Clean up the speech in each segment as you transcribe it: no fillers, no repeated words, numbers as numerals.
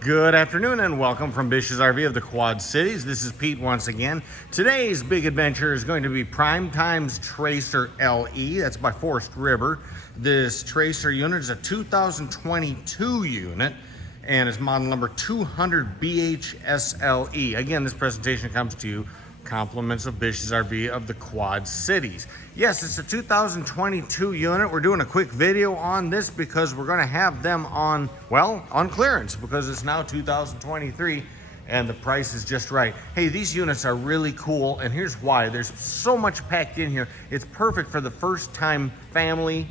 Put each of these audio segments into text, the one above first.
Good afternoon and welcome from Bish's RV of the Quad Cities. This is Pete once again. Today's big adventure is going to be Primetime's Tracer LE. That's by Forest River. This Tracer unit is a 2022 unit and it's model number 200BHSLE. Again, this presentation comes to you compliments of Bish's RV of the Quad Cities. Yes, it's a 2022 unit. We're doing a quick video on this because we're going to have them on clearance because it's now 2023 and the price is just right. Hey, these units are really cool and here's why. There's so much packed in here. It's perfect for the first time family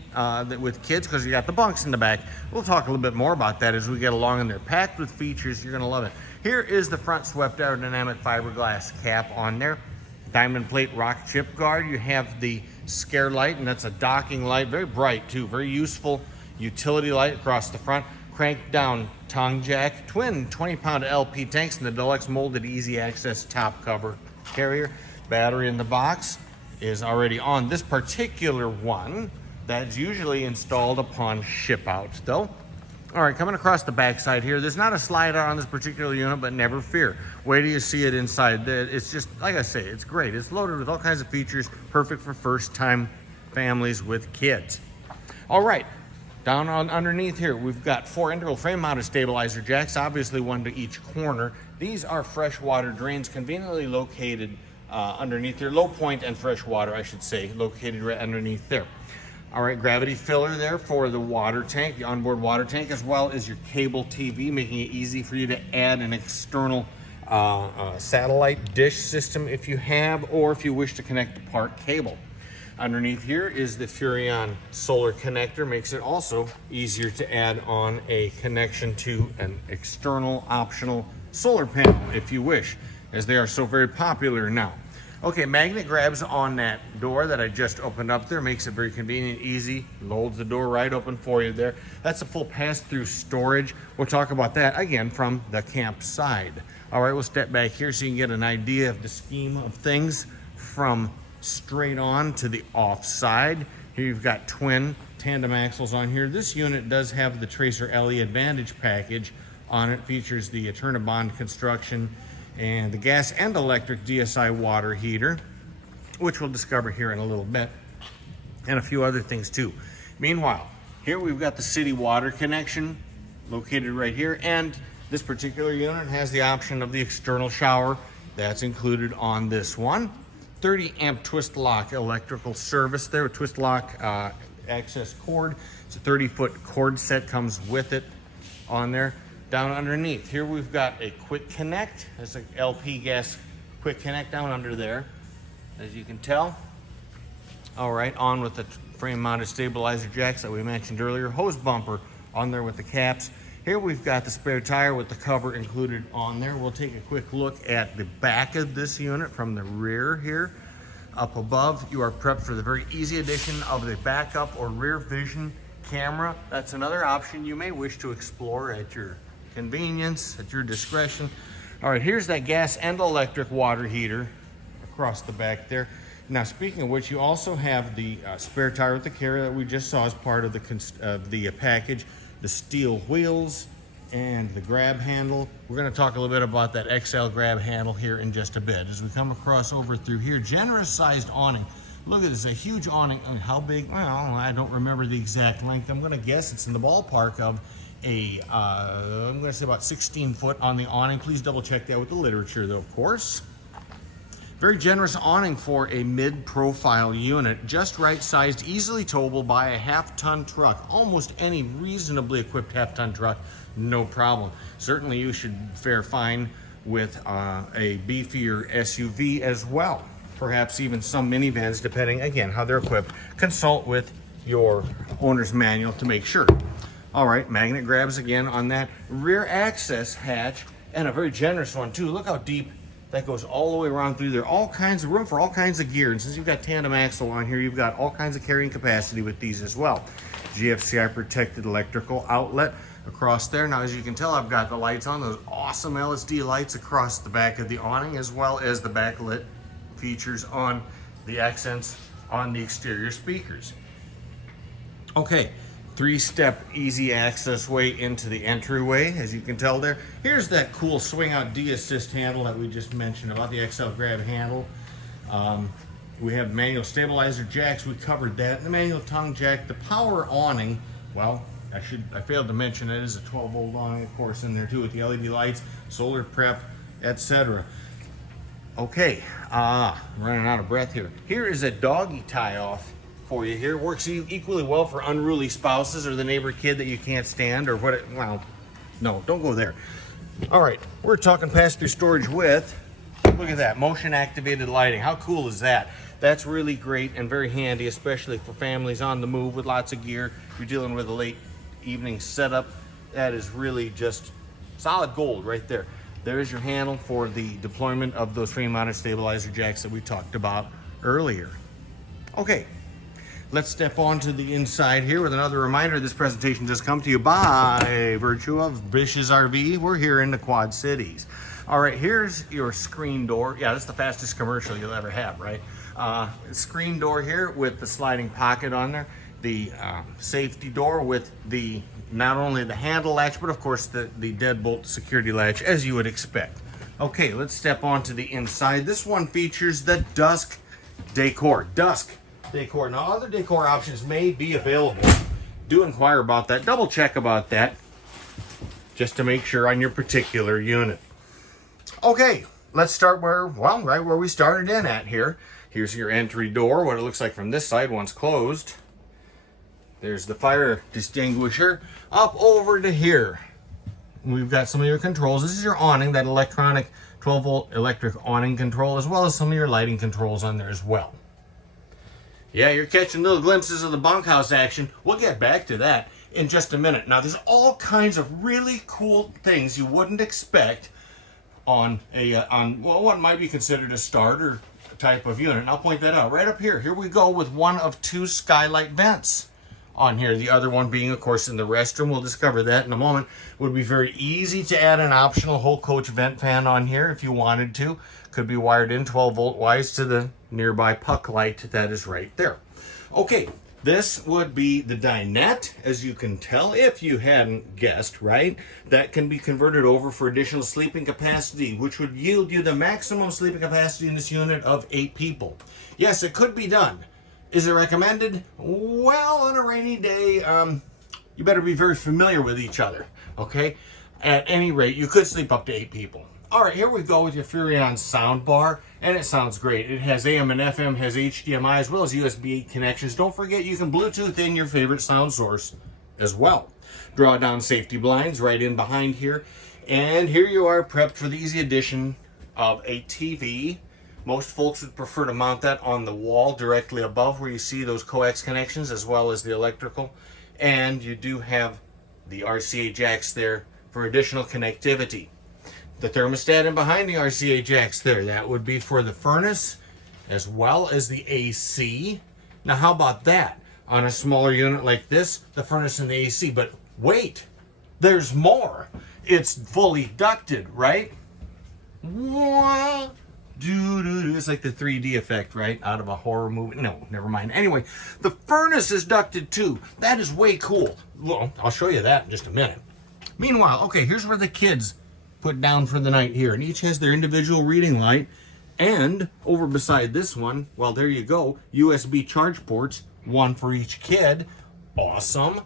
with kids because you got the bunks in the back. We'll talk a little bit more about that as we get along, and they're packed with features. You're going to love it. Here is the front swept aerodynamic fiberglass cap on there. Diamond plate rock chip guard. You have the scare light, and that's a docking light. Very bright too, very useful utility light across the front. Crank down tongue jack. Twin 20-pound LP tanks and the deluxe molded easy access top cover carrier. Battery in the box is already on this particular one. That's usually installed upon ship out though. All right, coming across the backside here, there's not a slider on this particular unit, but never fear. Wait till you see it inside. It's just, like I say, it's great. It's loaded with all kinds of features, perfect for first-time families with kids. All right, down on underneath here, we've got 4 integral frame-mounted stabilizer jacks, obviously one to each corner. These are freshwater drains conveniently located underneath here. Low point and freshwater, I should say, located right underneath there. All right, gravity filler there for the water tank, the onboard water tank, as well as your cable TV, making it easy for you to add an external satellite dish system if you have, or if you wish to connect the park cable. Underneath here is the Furrion solar connector, makes it also easier to add on a connection to an external optional solar panel if you wish, as they are so very popular now. Okay, magnet grabs on that door that I just opened up there, makes it very convenient, easy, loads the door right open for you there. That's a full pass-through storage. We'll talk about that again from the camp side. All right, we'll step back here so you can get an idea of the scheme of things from straight on to the off side. Here you've got twin tandem axles on here. This unit does have the Tracer LE Advantage package on it, features the Eternabond construction and the gas and electric DSI water heater, which we'll discover here in a little bit, and a few other things too. Meanwhile, here we've got the city water connection located right here, and this particular unit has the option of the external shower that's included on this one. 30 amp twist lock electrical service there with twist lock access cord. It's a 30-foot cord set, comes with it on there. Down underneath here we've got a quick connect. There's an LP gas quick connect down under there, as you can tell. All right, on with the frame mounted stabilizer jacks that we mentioned earlier. Hose bumper on there with the caps. Here we've got the spare tire with the cover included on there. We'll take a quick look at the back of this unit from the rear here. Up above, you are prepped for the very easy addition of the backup or rear vision camera. That's another option you may wish to explore at your convenience, at your discretion. All right, here's that gas and electric water heater across the back there. Now, speaking of which, you also have the spare tire with the carrier that we just saw as part of the package, the steel wheels and the grab handle. We're going to talk a little bit about that XL grab handle here in just a bit. As we come across over through here, generous sized awning. Look at this, a huge awning. I mean, how big? Well, I don't remember the exact length. I'm going to guess it's in the ballpark of I'm going to say about 16 foot on the awning. Please double check that with the literature though, of course. Very generous awning for a mid-profile unit, just right sized, easily towable by a half-ton truck. Almost any reasonably equipped half-ton truck, no problem. Certainly you should fare fine with a beefier SUV as well. Perhaps even some minivans, depending, again, how they're equipped. Consult with your owner's manual to make sure. All right, magnet grabs again on that rear access hatch, and a very generous one too. Look how deep that goes all the way around through there. All kinds of room for all kinds of gear. And since you've got tandem axle on here, you've got all kinds of carrying capacity with these as well. GFCI protected electrical outlet across there. Now, as you can tell, I've got the lights on, those awesome LSD lights across the back of the awning, as well as the backlit features on the accents on the exterior speakers. Okay, 3-step easy access way into the entryway, as you can tell there. Here's that cool swing out D-assist handle that we just mentioned about the XL grab handle. We have manual stabilizer jacks, we covered that. The manual tongue jack, the power awning, well, I failed to mention it is a 12-volt awning, of course, in there too, with the LED lights, solar prep, etc. Okay, running out of breath here. Here is a doggy tie-off for you here. Works equally well for unruly spouses or the neighbor kid that you can't stand or what. Well, no, don't go there. All right, we're talking pass-through storage with, look at that, motion activated lighting. How cool is that? That's really great and very handy, especially for families on the move with lots of gear. You're dealing with a late evening setup. That is really just solid gold right there. There's your handle for the deployment of those frame-mounted stabilizer jacks that we talked about earlier. Okay, let's step on to the inside here with another reminder. This presentation does come to you by virtue of Bish's RV. We're here in the Quad Cities. All right, here's your screen door. Yeah, that's the fastest commercial you'll ever have, right? Screen door here with the sliding pocket on there. The safety door with the not only the handle latch, but of course the deadbolt security latch, as you would expect. Okay, let's step on to the inside. This one features the dusk decor. Now, other decor options may be available. Do inquire about that. Double check about that, just to make sure on your particular unit. Okay, let's start right where we started in at here. Here's your entry door, what it looks like from this side once closed. There's the fire extinguisher. Up over to here, we've got some of your controls. This is your awning, that electronic 12-volt electric awning control, as well as some of your lighting controls on there as well. Yeah, you're catching little glimpses of the bunkhouse action. We'll get back to that in just a minute. Now, there's all kinds of really cool things you wouldn't expect on what might be considered a starter type of unit. And I'll point that out right up here. Here we go with one of 2 skylight vents on here. The other one being, of course, in the restroom. We'll discover that in a moment. It would be very easy to add an optional whole coach vent fan on here if you wanted to. Could be wired in 12-volt wise to the nearby puck light that is right there. Okay, this would be the dinette, as you can tell, if you hadn't guessed, right? That can be converted over for additional sleeping capacity, which would yield you the maximum sleeping capacity in this unit of 8 people. Yes, it could be done. Is it recommended? Well, on a rainy day, you better be very familiar with each other, okay? At any rate, you could sleep up to 8 people. All right, here we go with your Furrion sound bar, and it sounds great. It has AM and FM, has HDMI, as well as USB connections. Don't forget, you can Bluetooth in your favorite sound source as well. Draw down safety blinds right in behind here. And here you are, prepped for the easy addition of a TV. Most folks would prefer to mount that on the wall directly above where you see those coax connections, as well as the electrical. And you do have the RCA jacks there for additional connectivity. The thermostat in behind the RCA jacks there, that would be for the furnace as well as the AC. Now, how about that? On a smaller unit like this, the furnace and the AC. But wait, there's more. It's fully ducted, right? It's like the 3D effect, right? Out of a horror movie. No, never mind. Anyway, the furnace is ducted too. That is way cool. Well, I'll show you that in just a minute. Meanwhile, okay, here's where the kids put down for the night here. And each has their individual reading light. And over beside this one, well, there you go. USB charge ports, one for each kid. Awesome.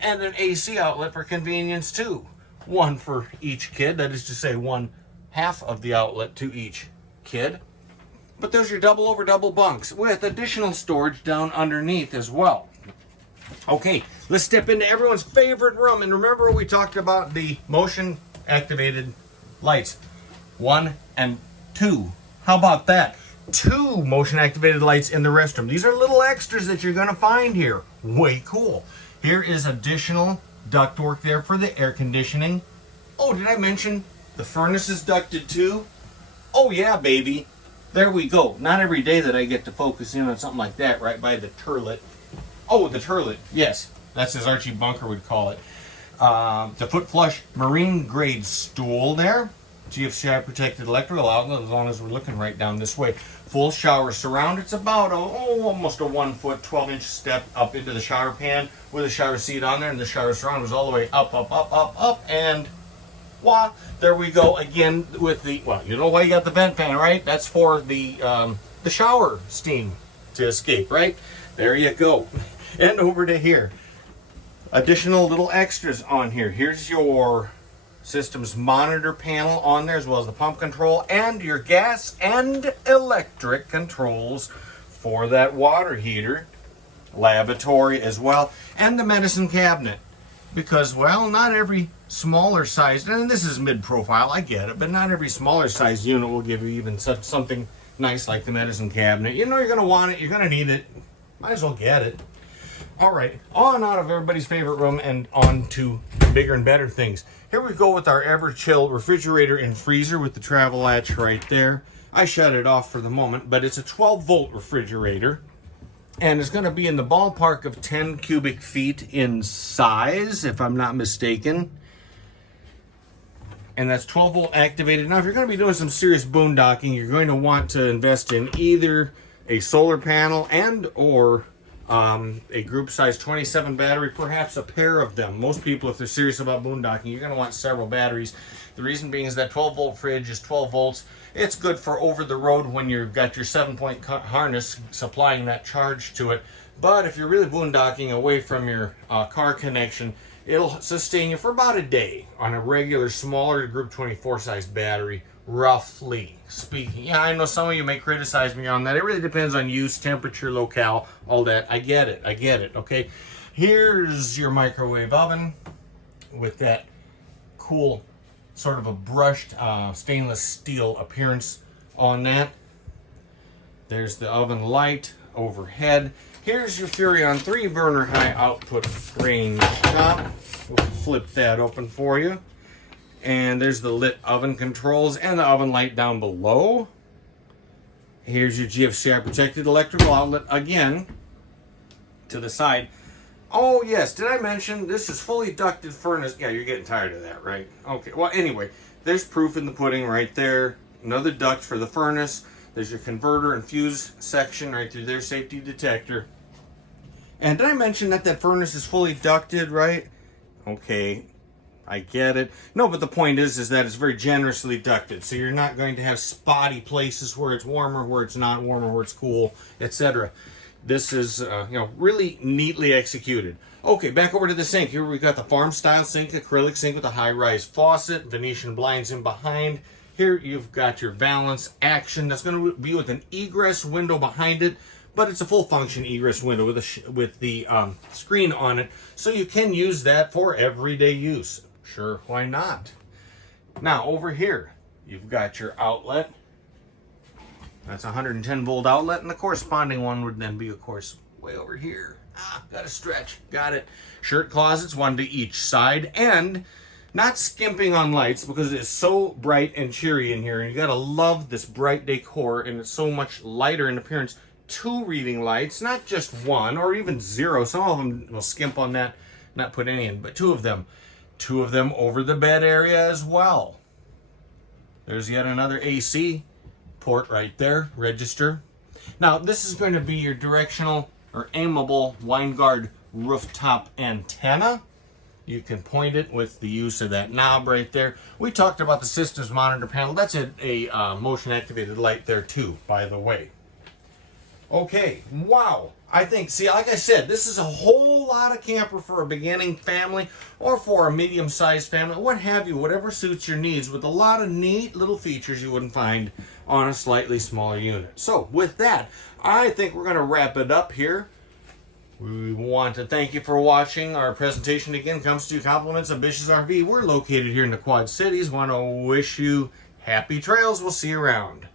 And an AC outlet for convenience too. One for each kid. That is to say, one half of the outlet to each kid. But there's your double over double bunks with additional storage down underneath as well. Okay, let's step into everyone's favorite room. And remember, we talked about the motion activated lights 1 and 2. How about that? 2 motion activated lights in the restroom. These are little extras that you're going to find here. Way cool. Here is additional ductwork there for the air conditioning. Oh, did I mention the furnace is ducted too? Oh yeah, baby. There we go. Not every day that I get to focus in on something like that right by the turlet. Oh, the turlet. Yes, that's as Archie Bunker would call it. The foot flush marine grade stool there. GFCI protected electrical outlet, as long as we're looking right down this way. Full shower surround. It's about almost a 1 foot, 12-inch step up into the shower pan with a shower seat on there, and the shower surround was all the way up, and voila, there we go again with the, well, you know why you got the vent fan, right? That's for the shower steam to escape, right? There you go. And over to here. Additional little extras on here. Here's your system's monitor panel on there, as well as the pump control and your gas and electric controls for that water heater, lavatory as well, and the medicine cabinet. Because, well, not every smaller size, and this is mid-profile, I get it, but not every smaller size unit will give you even something nice like the medicine cabinet. You know you're going to want it, you're going to need it, might as well get it. All right, on out of everybody's favorite room and on to bigger and better things. Here we go with our ever-chill refrigerator and freezer with the travel latch right there. I shut it off for the moment, but it's a 12-volt refrigerator, and it's going to be in the ballpark of 10 cubic feet in size, if I'm not mistaken. And that's 12-volt activated. Now, if you're going to be doing some serious boondocking, you're going to want to invest in either a solar panel and or a group size 27 battery, perhaps a pair of them. Most people, if they're serious about boondocking, you're going to want several batteries. The reason being is that 12-volt fridge is 12 volts. It's good for over the road when you've got your 7-point harness supplying that charge to it. But if you're really boondocking away from your car connection, it'll sustain you for about a day on a regular, smaller Group 24 size battery, roughly speaking. Yeah, I know some of you may criticize me on that. It really depends on use, temperature, locale, all that. I get it, okay? Here's your microwave oven with that cool sort of a brushed stainless steel appearance on that. There's the oven light overhead. Here's your Furrion 3 burner high output range top. We'll flip that open for you. And there's the lit oven controls and the oven light down below. Here's your GFCI protected electrical outlet again to the side. Oh yes, did I mention this is fully ducted furnace? Yeah, you're getting tired of that, right? Okay, well anyway, there's proof in the pudding right there. Another duct for the furnace. There's your converter and fuse section right through there, safety detector. And did I mention that that furnace is fully ducted, right? Okay, I get it. No, but the point is that it's very generously ducted, so you're not going to have spotty places where it's warmer, where it's not warmer, where it's cool, etc. This is, really neatly executed. Okay, back over to the sink. Here we've got the farm-style sink, acrylic sink with a high-rise faucet, Venetian blinds in behind. Here you've got your balance action. That's going to be with an egress window behind it, but it's a full-function egress window with the screen on it, so you can use that for everyday use. Sure, why not? Now, over here, you've got your outlet. That's a 110-volt outlet, and the corresponding one would then be, of course, way over here. Gotta stretch. Got it. Shirt closets, one to each side, and not skimping on lights because it is so bright and cheery in here, and you gotta love this bright decor, and it's so much lighter in appearance. 2 reading lights, not just 1 or even 0. Some of them will skimp on that, not put any in, but 2 of them. 2 of them over the bed area as well. There's yet another AC port right there, register. Now, this is going to be your directional or aimable Winegard rooftop antenna. You can point it with the use of that knob right there. We talked about the system's monitor panel. That's a motion activated light there too, by the way. Okay, wow. I think, see, like I said, this is a whole lot of camper for a beginning family or for a medium-sized family, what have you, whatever suits your needs, with a lot of neat little features you wouldn't find on a slightly smaller unit. So, with that, I think we're going to wrap it up here. We want to thank you for watching. Our presentation again comes to you compliments of Bish's RV. We're located here in the Quad Cities. Want to wish you happy trails. We'll see you around.